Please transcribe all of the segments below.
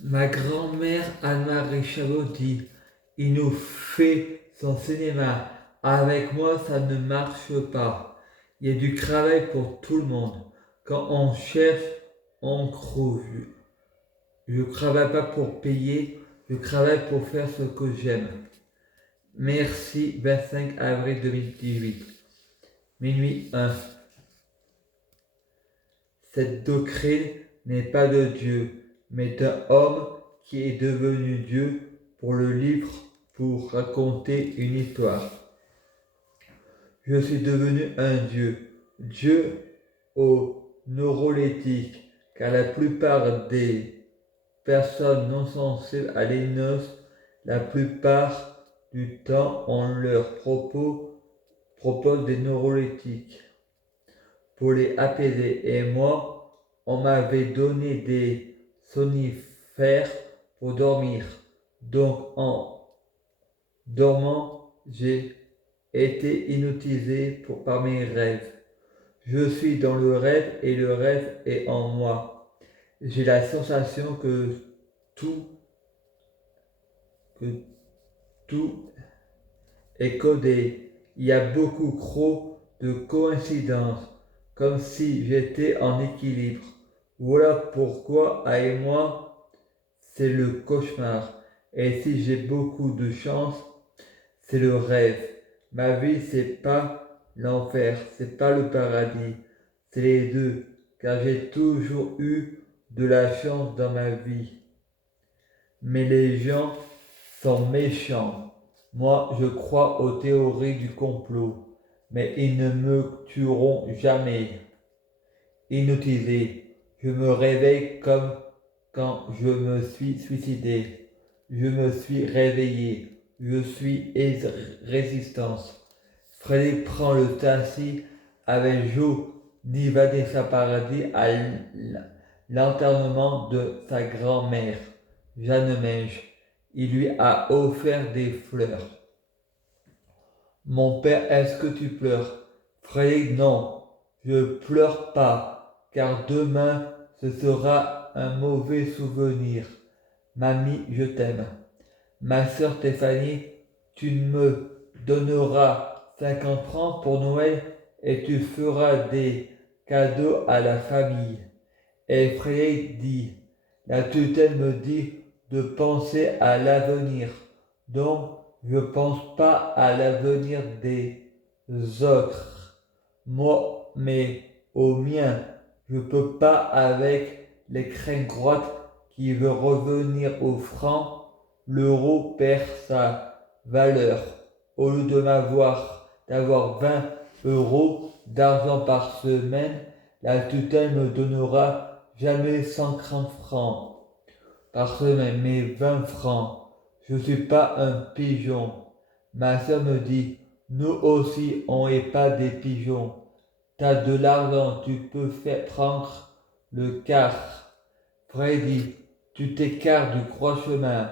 Ma grand-mère Anne-Marie Chabot dit: il nous fait son cinéma. Avec moi, ça ne marche pas. Il y a du travail pour tout le monde. Quand on cherche, on trouve. Je ne travaille pas pour payer, je travaille pour faire ce que j'aime. Merci, 25 avril 2018. Minuit 1. Cette doctrine n'est pas de Dieu, mais d'un homme qui est devenu Dieu pour le livre, pour raconter une histoire. Je suis devenu un Dieu, Dieu au neuroleptique, car la plupart des personnes non sensibles à l'hypnose, la plupart du temps, on leur propose des neuroleptiques pour les apaiser. Et moi, on m'avait donné des somnifères pour dormir. Donc en dormant, j'ai été hypnotisé par mes rêves. Je suis dans le rêve et le rêve est en moi. J'ai la sensation tout, que tout est codé. Il y a beaucoup trop de coïncidences, comme si j'étais en équilibre. Voilà pourquoi, avec moi, c'est le cauchemar. Et si j'ai beaucoup de chance, c'est le rêve. Ma vie, c'est pas l'enfer, c'est pas le paradis, c'est les deux, car j'ai toujours eu de la chance dans ma vie. Mais les gens sont méchants. Moi, je crois aux théories du complot, mais ils ne me tueront jamais. Hypnotisé, je me réveille comme quand je me suis suicidé. Je me suis réveillé. Je suis résistance. Freddy prend le taxi avec Joe ni Vanessa Paradis à l'enterrement de sa grand-mère, Jeanne Mèche. Il lui a offert des fleurs. Mon père, est-ce que tu pleures? Frédéric, non, je pleure pas, car demain ce sera un mauvais souvenir. Mamie, je t'aime. Ma sœur Stéphanie, tu me donneras 50 francs pour Noël et tu feras des cadeaux à la famille. Et Frédéric dit, la tutelle me dit de penser à l'avenir. Donc, je pense pas à l'avenir des autres. Moi, mais au mien, je peux pas avec les crèmes droites qui veut revenir au franc. L'euro perd sa valeur. Au lieu d'avoir 20 euros d'argent par semaine, la tutelle me donnera jamais 130 francs par semaine, mais 20 francs. Je ne suis pas un pigeon. Ma soeur me dit, nous aussi, on n'est pas des pigeons. T'as de l'argent, tu peux faire prendre le car. Freddy, tu t'écartes du crochemin.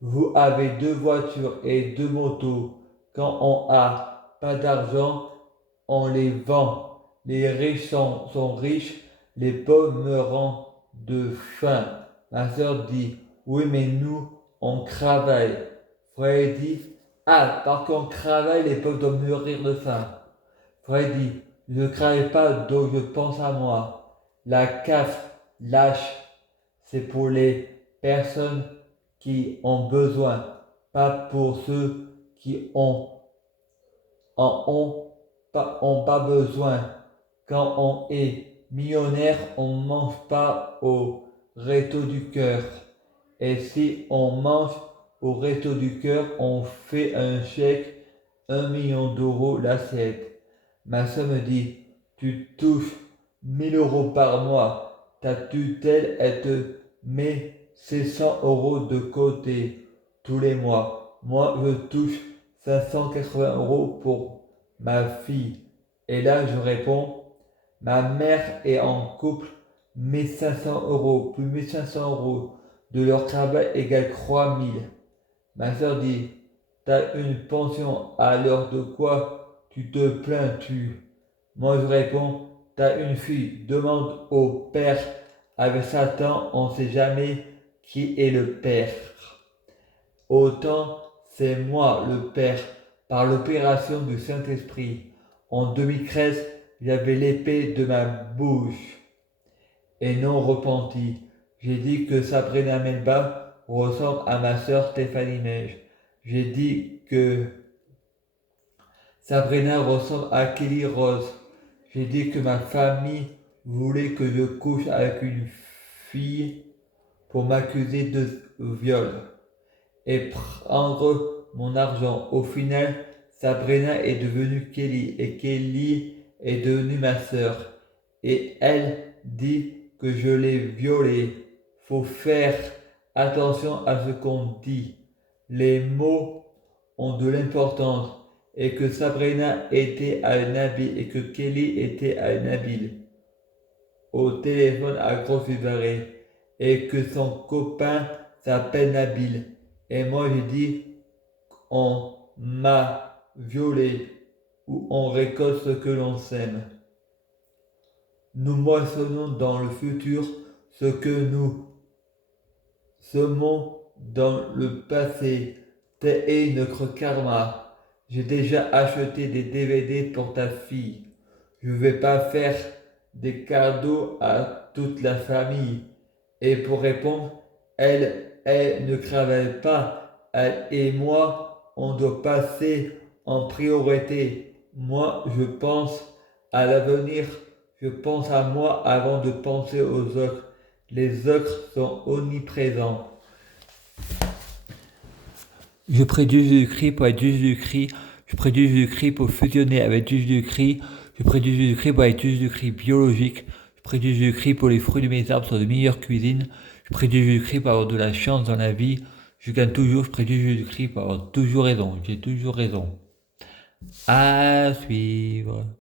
Vous avez deux voitures et deux motos. Quand on a pas d'argent, on les vend. Les riches sont riches, les pauvres meurent de faim. Ma soeur dit, oui, mais nous, on travaille. Frère dit, ah, parce qu'on travaille, les pauvres doivent mourir de faim. Frère dit, je ne travaille pas, donc je pense à moi. La CAF lâche, c'est pour les personnes qui ont besoin, pas pour ceux qui en ont pas besoin. Quand on est millionnaire, on ne mange pas au resto du cœur. Et si on mange au resto du cœur, on fait un chèque 1 million d'euros l'assiette. Ma soeur me dit, tu touches 1 000 euros par mois. Ta tutelle, elle te met 600 euros de côté tous les mois. Moi, je touche 580 euros pour ma fille. Et là, je réponds, ma mère est en couple, 1500 euros plus 1500 euros de leur travail égale 3000. Ma soeur dit, t'as une pension, alors de quoi tu te plains-tu? Moi je réponds, t'as une fille, demande au père avec Satan, on sait jamais qui est le Père. Autant c'est moi le Père par l'opération du Saint-Esprit. En 2013, j'avais l'épée de ma bouche et non repenti. J'ai dit que Sabrina Melba ressemble à ma sœur Stéphanie Neige. J'ai dit que Sabrina ressemble à Kelly Rose. J'ai dit que ma famille voulait que je couche avec une fille pour m'accuser de viol et prendre mon argent. Au final, Sabrina est devenue Kelly et Kelly est devenue ma sœur. Et elle dit que je l'ai violée. Faut faire attention à ce qu'on dit. Les mots ont de l'importance et que Sabrina était à Nabil et que Kelly était à Nabil au téléphone à Grosse-Vivaré et que son copain s'appelle Nabil. Et moi j'ai dit on m'a violé ou on récolte ce que l'on sème. Nous moissonnons dans le futur ce que nous semons dans le passé. T'es notre karma. J'ai déjà acheté des DVD pour ta fille. Je ne vais pas faire des cadeaux à toute la famille. Et pour répondre, elle ne travaille pas. Elle et moi, on doit passer en priorité. Moi, je pense à l'avenir. Je pense à moi avant de penser aux autres. Les autres sont omniprésents. Je prie Jésus-Christ pour être Jésus-Christ. Je prie Jésus-Christ pour fusionner avec Jésus-Christ. Je prie Jésus-Christ pour être Jésus-Christ biologique. Je prie Jésus-Christ pour les fruits de mes arbres sont de meilleure cuisine. Je prie Jésus-Christ pour avoir de la chance dans la vie. Je gagne toujours. Je prie Jésus-Christ pour avoir toujours raison. J'ai toujours raison. À suivre.